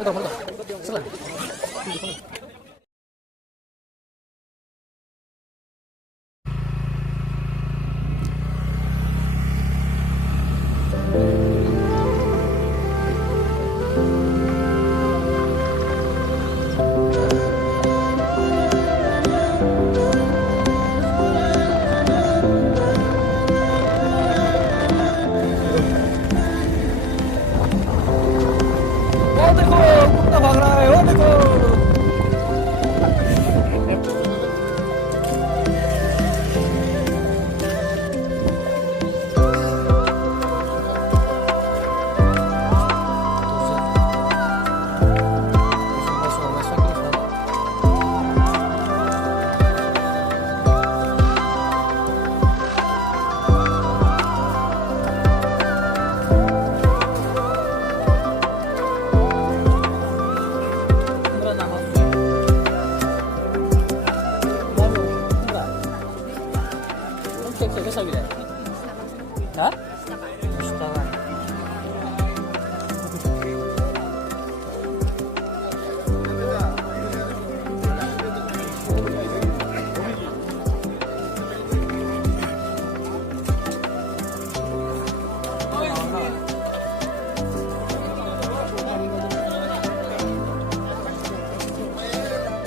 Udah. Selesai. वो देखो कुत्ता भाग रहा है, वो देखो। Cek sabi deh. Hah? Setara.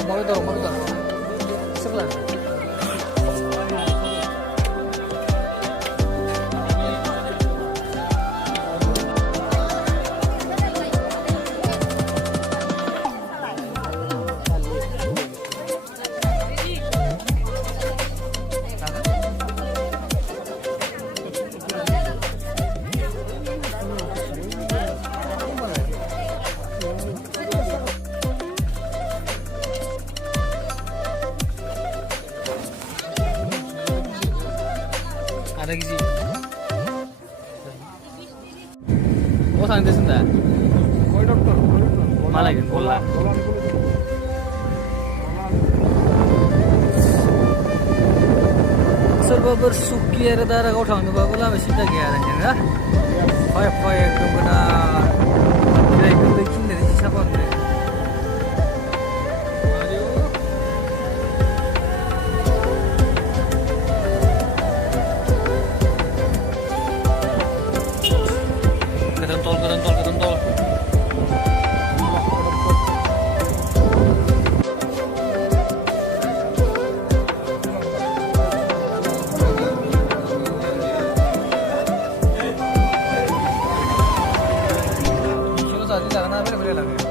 Mau itu. Sebelah. Ada gizi. Oh, santai senda. Koi dokter. Mana lagi? Bola. Serba bersuki ada darah kau tahu nggak bola masih tak gaya kan ya? Fai itu benar. Jadi itu bikin dari siapa ni? Ketentol. Ini tadi jangan ambil lagi.